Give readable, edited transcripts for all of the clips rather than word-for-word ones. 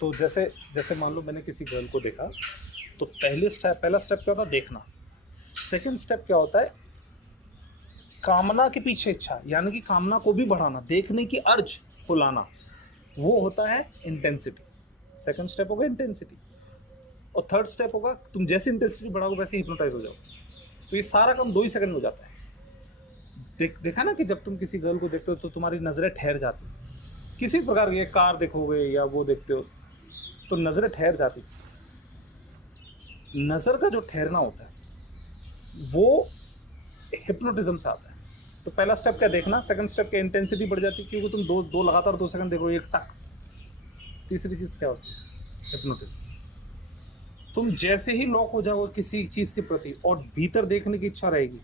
तो जैसे जैसे मान लो मैंने किसी गर्ल को देखा, तो पहला स्टेप क्या होता है? देखना। सेकंड स्टेप क्या होता है? कामना के पीछे इच्छा, यानी कि कामना को भी बढ़ाना, देखने की अर्ज को लाना, वो होता है इंटेंसिटी। सेकंड स्टेप होगा इंटेंसिटी, और थर्ड स्टेप होगा तुम जैसे इंटेंसिटी बढ़ाओगे वैसे हिप्नोटाइज हो जाओगे। तो ये सारा काम 2 ही सेकंड में हो जाता है। देखा ना कि जब तुम किसी गर्ल को देखते हो तो तुम्हारी नज़रें ठहर जाती, किसी प्रकार की कार देखोगे या वो देखते हो तो नज़रें ठहर जाती। नज़र का जो ठहरना होता है वो हिप्नोटिज्म से आता है। तो पहला स्टेप क्या? देखना। सेकंड स्टेप क्या? इंटेंसिटी बढ़ जाती है, क्योंकि तुम दो लगातार 2 सेकंड देखो, एक टक। तीसरी चीज़ क्या होती है? हिप्नोटिज्म। तुम जैसे ही लॉक हो जाओगे किसी चीज़ के प्रति और भीतर देखने की इच्छा रहेगी,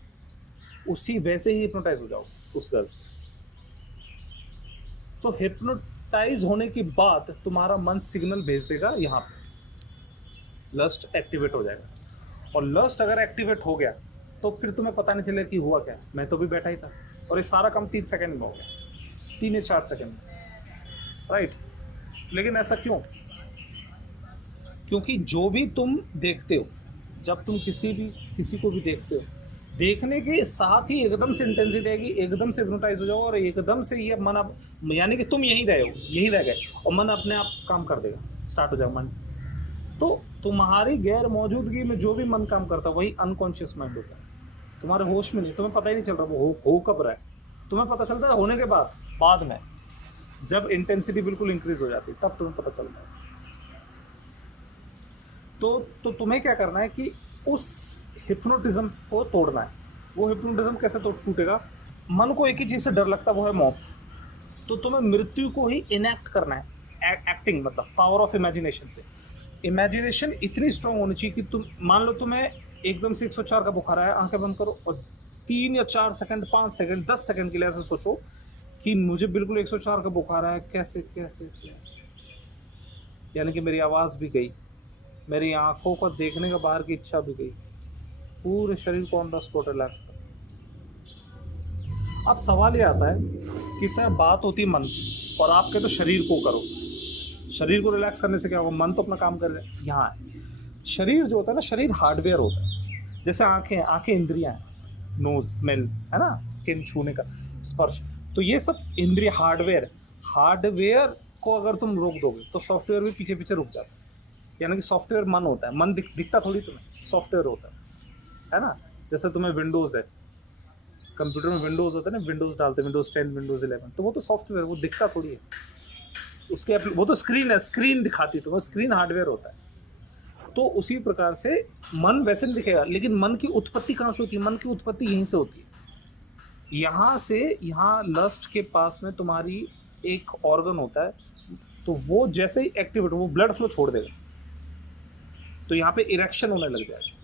उसी वैसे ही हिप्नोटाइज हो जाओगे उस गर्ल से। तो हिप्नोटाइज होने के बाद तुम्हारा मन सिग्नल भेज देगा, यहाँ पे लस्ट एक्टिवेट हो जाएगा। और लस्ट अगर एक्टिवेट हो गया तो फिर तुम्हें पता नहीं चलेगा कि हुआ क्या। मैं तो भी बैठा ही था और ये सारा काम 3 सेकंड में हो गया, 3 या 4 सेकंड में, राइट। लेकिन ऐसा क्यों? क्योंकि जो भी तुम देखते हो, जब तुम किसी को भी देखते हो, देखने के साथ ही एकदम से इंटेंसिटी आएगी, एकदम से हिप्नोटाइज हो जाओ और एकदम से ये मन अब, यानी कि तुम यहीं रहे हो, यहीं रह गए और मन अपने आप काम कर देगा, स्टार्ट हो जाएगा मन। तो तुम्हारी गैर मौजूदगी में जो भी मन काम करता है वही अनकॉन्शियस माइंड होता है, तुम्हारे होश में नहीं। तुम्हें पता ही नहीं चल रहा वो हो कब रहा है। तुम्हें पता चलता है होने के बाद में, जब इंटेंसिटी बिल्कुल इंक्रीज हो जाती है तब तुम्हें पता चलता है। तो तुम्हें क्या करना है कि उस हिप्नोटिज्म को तोड़ना है। वो हिप्नोटिज्म कैसे टूटेगा? मन को एक ही चीज़ से डर लगता है, वो है मौत। तो तुम्हें मृत्यु को ही इनैक्ट करना है। एक्टिंग मतलब पावर ऑफ इमेजिनेशन से। इमेजिनेशन इतनी स्ट्रांग होनी चाहिए कि तुम मान लो तुम्हें एकदम से 104 का बुखार आया, आंखें बंद करो और 3 या 4 सेकंड, 5 सेकंड, 10 सेकंड के लिए ऐसे सोचो कि मुझे बिल्कुल 104 का बुखार आया, कैसे कैसे कैसे। यानी कि मेरी आवाज़ भी गई, मेरी आंखों को देखने का बाहर की इच्छा भी गई, पूरे शरीर को ऑन द स्पॉट रिलैक्स कर। अब सवाल ये आता है कि सर बात होती है मन की और आप कहते तो शरीर को करो। शरीर को रिलैक्स करने से क्या होगा? मन तो अपना काम कर रहे हैं। यहाँ है शरीर जो होता है ना, शरीर हार्डवेयर होता है। जैसे आंखें इंद्रियां हैं, नोज स्मेल है ना, स्किन छूने का, स्पर्श, तो ये सब इंद्रिय हार्डवेयर को अगर तुम रोक दोगे तो सॉफ्टवेयर भी पीछे पीछे रुक जाता है। यानी कि सॉफ्टवेयर मन होता है, मन दिखता थोड़ी तुम्हें, सॉफ्टवेयर होता है ना। जैसे तुम्हें विंडोज़ है, कंप्यूटर में विंडोज़ होता है ना, विंडोज़ डालते हैं, विंडोज़ 10, विंडोज़ 11, तो वो तो सॉफ्टवेयर, वो दिखता थोड़ी है उसके, वो तो स्क्रीन है, स्क्रीन दिखाती, तो वो स्क्रीन हार्डवेयर होता है। तो उसी प्रकार से मन वैसे नहीं दिखेगा, लेकिन मन की उत्पत्ति कहाँ से होती है? मन की उत्पत्ति यहीं से होती है, यहाँ से। यहाँ लस्ट के पास में तुम्हारी एक ऑर्गन होता है, तो वो जैसे ही एक्टिवेट हो वो ब्लड फ्लो छोड़ देगा, तो यहाँ पे इरेक्शन होने लग जाएगा।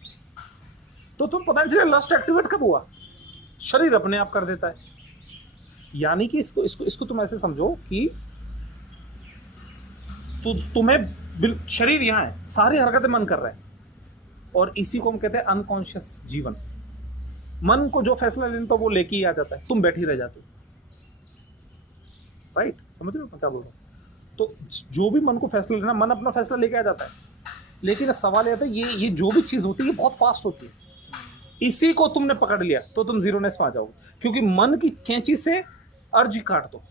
तो तुम पता नहीं चले लस्ट एक्टिवेट कब हुआ, शरीर अपने आप कर देता है। यानी कि इसको तुम ऐसे समझो कि तो तुम्हें शरीर यहाँ है, सारी हरकतें मन कर रहे हैं, और इसी को हम कहते हैं अनकॉन्शियस जीवन। मन को जो फैसला लेना तो वो लेके ही आ जाता है, तुम बैठी रह जाती हो, राइट। समझ रहे हो मैं क्या बोल रहा हूँ? तो जो भी मन को फैसला लेना, मन अपना फैसला लेके आ जाता है। लेकिन सवाल यह आता है, ये जो भी चीज़ होती है ये बहुत फास्ट होती है। इसी को तुमने पकड़ लिया तो तुम जीरोनेस में आ जाओगे, क्योंकि मन की कैंची से अर्ज काट दो।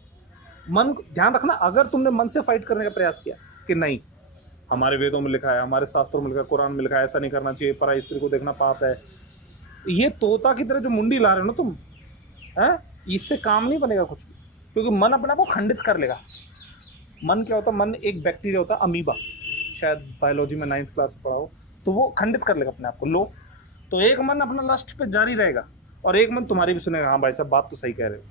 मन, ध्यान रखना, अगर तुमने मन से फाइट करने का प्रयास किया कि नहीं, हमारे वेदों में लिखा है, हमारे शास्त्रों में लिखा है, कुरान में लिखा है, ऐसा नहीं करना चाहिए, पराई स्त्री को देखना पाप है, ये तोता की तरह जो मुंडी ला रहे हो ना तुम, हैं, इससे काम नहीं बनेगा कुछ भी, क्योंकि मन अपने आप को खंडित कर लेगा। मन क्या होता है? मन एक बैक्टीरिया होता है, अमीबा, शायद बायोलॉजी में 9th क्लास में पढ़ा हो, तो वो खंडित कर लेगा अपने आप को। लो, तो एक मन अपना लस्ट पे जारी रहेगा और एक मन तुम्हारी भी सुनेगा, हाँ भाई साहब बात तो सही कह रहे हो,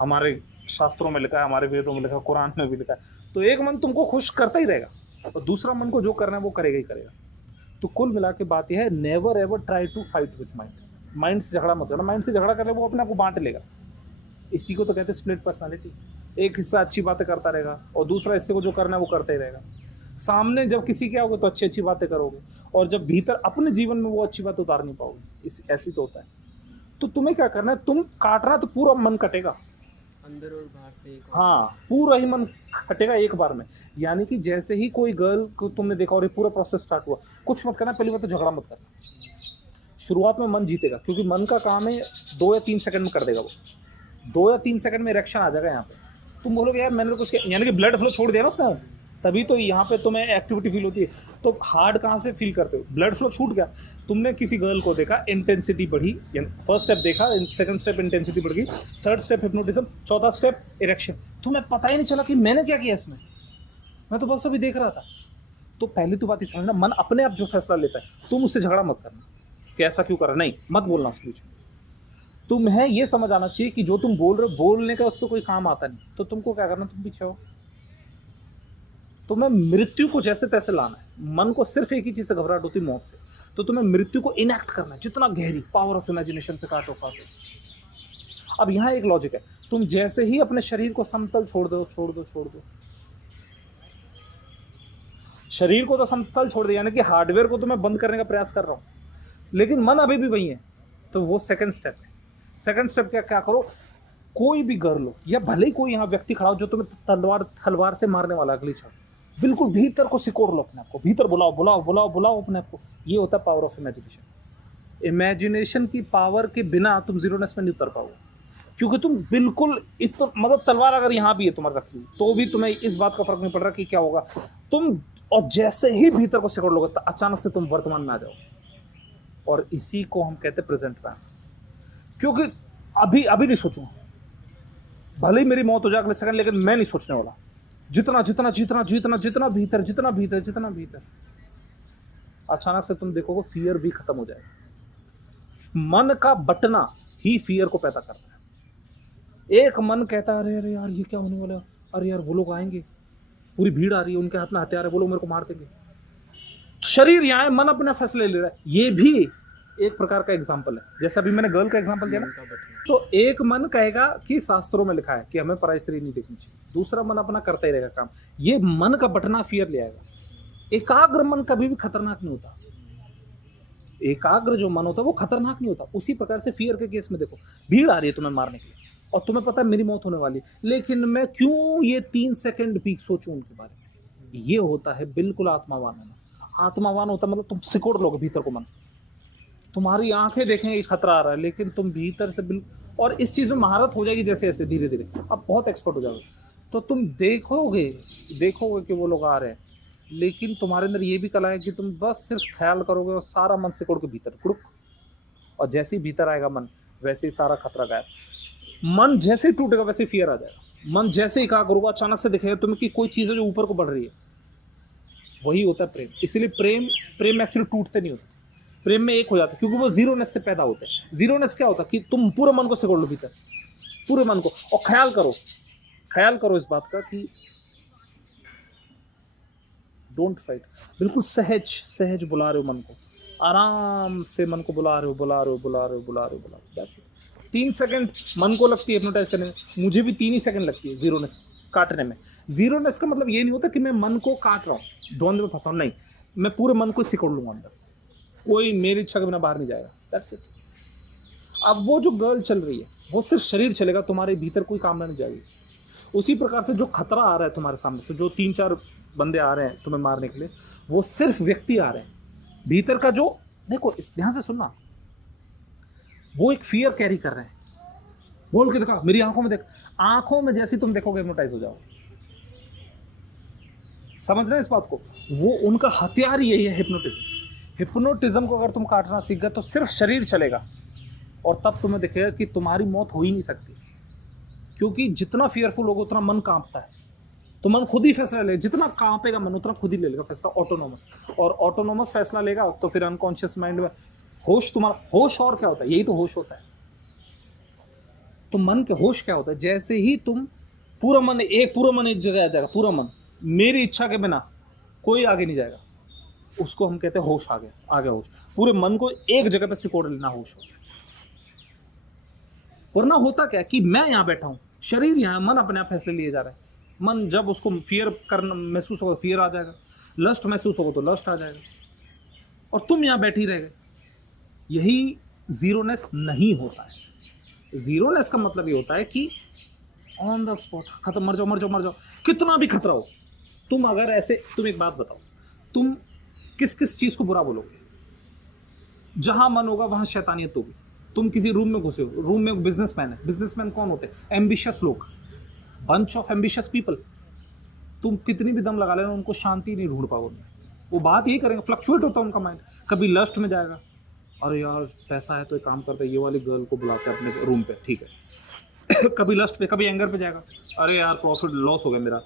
हमारे शास्त्रों में लिखा है, हमारे वेदों में लिखा है, कुरान में भी लिखा है। तो एक मन तुमको खुश करता ही रहेगा और दूसरा मन को जो करना है वो करेगा ही करेगा। तो कुल मिला के बात यह है, never ever try to fight with mind. Mind से झगड़ा मत करना, माइंड से झगड़ा कर ले वो अपने आप को बांट लेगा। इसी को तो कहते हैं स्प्लिट पर्सनालिटी। एक हिस्सा अच्छी बातें करता रहेगा और दूसरा हिस्से को जो करना है वो करता ही रहेगा। सामने जब किसी के आओगे तो अच्छी अच्छी बातें करोगे, और जब भीतर अपने जीवन में वो अच्छी बात उतार नहीं पाओगे। ऐसी तो होता है। तो तुम्हें क्या करना है? तुम काटना तो पूरा मन कटेगा, अंदर और बाहर से एक और। हाँ, पूरा ही मन खटेगा एक बार में। यानी कि जैसे ही कोई गर्ल को तुमने देखा और ये पूरा प्रोसेस स्टार्ट हुआ, कुछ मत करना, पहली बात तो झगड़ा मत करना। शुरुआत में मन जीतेगा, क्योंकि मन का काम है 2 या 3 सेकंड में कर देगा वो। 2 या 3 सेकंड में इरेक्शन आ जाएगा यहाँ पे। तुम बोलोगे यार मैंने तो कुछ किया, यानी कि ब्लड फ्लो छोड़ दिया ना उसने, तभी तो यहाँ पे तुम्हें एक्टिविटी फील होती है। तो हार्ड कहाँ से फील करते हो? ब्लड फ्लो छूट गया। तुमने किसी गर्ल को देखा, इंटेंसिटी बढ़ी, फर्स्ट स्टेप देखा, सेकंड स्टेप इंटेंसिटी बढ़ गई, थर्ड स्टेप हिप्नोटिज्म, चौथा स्टेप इरेक्शन। तुम्हें पता ही नहीं चला कि मैंने क्या किया इसमें, मैं तो बस अभी देख रहा था। तो पहली तो बात ही समझना, मन अपने आप जो फैसला लेता है, तुम उससे झगड़ा मत करना कि ऐसा क्यों करा, नहीं मत बोलना उसके बीच में। तुम्हें ये समझ आना चाहिए कि जो तुम बोल रहे हो, बोलने का उस पर कोई काम आता नहीं, तो तुमको क्या करना, तुम पीछे हो। तुम्हें मृत्यु को जैसे तैसे लाना है। मन को सिर्फ एक ही चीज़ से घबराहट होती है, मौत से। तो तुम्हें मृत्यु को इनैक्ट करना है, जितना गहरी पावर ऑफ इमेजिनेशन से काटो। अब यहाँ एक लॉजिक है, तुम जैसे ही अपने शरीर को समतल छोड़ दो, शरीर को तो समतल छोड़ दो, यानी कि हार्डवेयर को तो मैं बंद करने का प्रयास कर रहा हूँ, लेकिन मन अभी भी वही है। तो वो सेकंड स्टेप है। सेकंड स्टेप क्या करो, कोई भी गर्ल हो या भले ही कोई यहाँ व्यक्ति खड़ा हो जो तुम्हें तलवार से मारने वाला, अगली क्षण बिल्कुल भीतर को सिकोड़ लो, अपने आप को भीतर बुलाओ अपने आप को। ये होता है पावर ऑफ इमेजिनेशन। इमेजिनेशन की पावर के बिना तुम जीरोनेस में नहीं उतर पाओगे, क्योंकि तुम बिल्कुल मतलब तलवार अगर यहाँ भी है तुम्हारे रखी हुई, तो भी तुम्हें इस बात का फर्क नहीं पड़ रहा कि क्या होगा तुम। और जैसे ही भीतर को सिकोड़ लोगे, तो अचानक से तुम वर्तमान में आ जाओ, और इसी को हम कहते हैं प्रेजेंट टाइम। क्योंकि अभी नहीं सोचूंगा, भले ही मेरी मौत हो जाए अगले सेकंड, लेकिन मैं नहीं सोचने वाला। जितना भीतर, अचानक से तुम देखोगे फियर भी खत्म हो जाएगा। मन का बटना ही फियर को पैदा करता है। एक मन कहता है अरे यार ये क्या होने वाला है, अरे यार वो लोग आएंगे, पूरी भीड़ आ रही है, उनके हाथ में हथियार है, वो लोग मेरे को मार देंगे। तो शरीर यहाँ है, मन अपना फैसले ले रहा है। ये भी एक प्रकार का एग्जाम्पल है। जैसे अभी मैंने गर्ल का एग्जाम्पल दिया ना, तो एक मन कहेगा कि शास्त्रों में लिखा है कि हमें पराई स्त्री नहीं देखनी चाहिए, दूसरा मन अपना करता ही रहेगा काम। ये मन का बटना फियर ले आएगा। एकाग्र मन कभी भी खतरनाक नहीं होता। एकाग्र जो मन होता है वो खतरनाक नहीं होता। उसी प्रकार से फियर के केस में देखो, भीड़ आ रही है तुम्हें मारने के लिए, और तुम्हें पता है मेरी मौत होने वाली, लेकिन मैं क्यों ये 3 सेकंड भी सोचूं उनके बारे में। ये होता है बिल्कुल आत्मावान होना। आत्मावान होता मतलब तुम सिकोड़ लोगे भीतर को। मन तुम्हारी आंखें देखेंगे खतरा आ रहा है, लेकिन तुम भीतर से बिल्कुल, और इस चीज़ में महारत हो जाएगी जैसे जैसे धीरे धीरे, अब बहुत एक्सपर्ट हो जाओगे। तो तुम देखोगे कि वो लोग आ रहे हैं, लेकिन तुम्हारे अंदर ये भी कला है कि तुम बस सिर्फ ख्याल करोगे और सारा मन सिकोड़ के भीतर कुड़ुक, और जैसे ही भीतर आएगा मन, वैसे ही सारा खतरा गायब। मन जैसे ही टूटेगा वैसे ही फियर आ जाएगा। मन जैसे ही एकाग्र होगा, अचानक से दिखेगा तुम्हें कि कोई चीज़ है जो ऊपर को बढ़ रही है। वही होता है प्रेम। इसलिए प्रेम एक्चुअली टूटते नहीं होते, प्रेम में एक हो जाता है, क्योंकि वो जीरोनेस से पैदा होते हैं। जीरोनेस क्या होता है कि तुम पूरे मन को सिकोड़ लो भीतर, पूरे मन को, और ख्याल करो इस बात का कि डोंट फाइट। बिल्कुल सहज बुला रहे हो मन को, आराम से मन को बुला रहे हो। That's it. 3 सेकंड मन को लगती है हिप्नोटाइज करने में, मुझे भी 3 ही सेकंड लगती है जीरोनेस काटने में। जीरोनेस का मतलब ये नहीं होता कि मैं मन को काट रहा हूँ, द्वंद्व में फंसा हूँ, नहीं, मैं पूरे मन को सिकोड़ लूँगा अंदर, कोई मेरी इच्छा के बिना बाहर नहीं जाएगा। That's it. अब वो जो गर्ल चल रही है वो सिर्फ शरीर चलेगा, तुम्हारे भीतर कोई कामना नहीं जाएगी। उसी प्रकार से जो खतरा आ रहा है तुम्हारे सामने से, जो 3-4 बंदे आ रहे हैं तुम्हें मारने के लिए, वो सिर्फ व्यक्ति आ रहे हैं। भीतर का जो, देखो इस ध्यान से सुनना, वो एक फियर कैरी कर रहे हैं। बोल के देखा, मेरी आंखों में देख, आंखों में जैसे तुम देखोगे हिप्नोटाइज हो जाओ। समझ रहे हैं इस बात को? वो उनका हथियार यही है, हिप्नोटिज्म को अगर तुम काटना सीख गए तो सिर्फ शरीर चलेगा, और तब तुम्हें दिखेगा कि तुम्हारी मौत हो ही नहीं सकती, क्योंकि जितना फियरफुल होगा उतना मन कांपता है। तो मन खुद ही फैसला ले, जितना कांपेगा मन उतना खुद ही ले लेगा फैसला, ऑटोनोमस। और ऑटोनोमस फैसला लेगा तो फिर अनकॉन्शियस माइंड में होश, तुम्हारा होश, और क्या होता है, यही तो होश होता है। तो मन के होश क्या होता है, जैसे ही तुम पूरा मन एक जगह आ जाएगा, पूरा मन मेरी इच्छा के बिना कोई आगे नहीं जाएगा, उसको हम कहते हैं होश आ गया होश। पूरे मन को एक जगह पे सिकोड़ लेना होश हो। वरना होता क्या कि मैं यहाँ बैठा हूँ, शरीर यहाँ, मन अपने आप फैसले लिए जा रहा है। मन जब उसको फियर करना महसूस होगा, फियर आ जाएगा, लस्ट महसूस होगा तो लस्ट आ जाएगा, और तुम यहाँ बैठी रह गए। यही जीरोनेस नहीं होता है। जीरोनेस का मतलब ये होता है कि ऑन द स्पॉट खत्म, मर जाओ मर जाओ मर जाओ, कितना भी खतरा हो। तुम अगर ऐसे, तुम एक बात बताओ, तुम किस किस चीज़ को बुरा बोलोगे? जहां मन होगा वहां शैतानियत होगी। तुम किसी रूम में घुसे हो, रूम में बिजनेसमैन है, बिजनेसमैन कौन होते हैं? एम्बिशियस लोग, बंच ऑफ एम्बिशियस पीपल। तुम कितनी भी दम लगा लेना, उनको शांति नहीं ढूंढ पाओगे। वो बात यही करेंगे, फ्लक्चुएट होता है उनका माइंड। कभी लस्ट में जाएगा, अरे यार पैसा है तो एक काम करते हैं, ये वाली गर्ल को बुलाते हैं अपने रूम पे, ठीक है। कभी लस्ट पे, कभी एंगर पे जाएगा, अरे यार प्रॉफिट लॉस हो गया मेरा,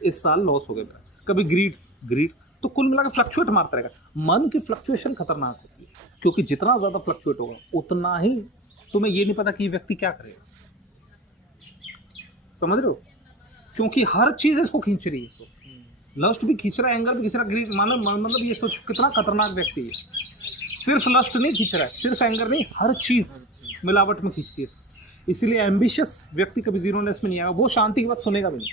इस साल लॉस हो गया मेरा। कभी ग्रीड, ग्रीड, तो कुल मिला के फ्लक्चुएट मारता रहेगा। मन की फ्लक्चुएशन खतरनाक होती है, क्योंकि जितना ज़्यादा फ्लक्चुएट होगा उतना ही तुम्हें ये नहीं पता कि ये व्यक्ति क्या करेगा। समझ रहे हो? क्योंकि हर चीज़ इसको खींच रही है, इसको लस्ट भी खींच रहा है, एंगर भी खींच रहा है, ग्रीड, मतलब ये सोचो कितना खतरनाक व्यक्ति है। सिर्फ लस्ट नहीं खींच रहा है, सिर्फ एंगर नहीं, हर चीज़ मिलावट में खींचती है इसको। इसीलिए एम्बिशियस व्यक्ति कभी जीरोनेस में नहीं आएगा, वो शांति की बात सुनेगा भी नहीं।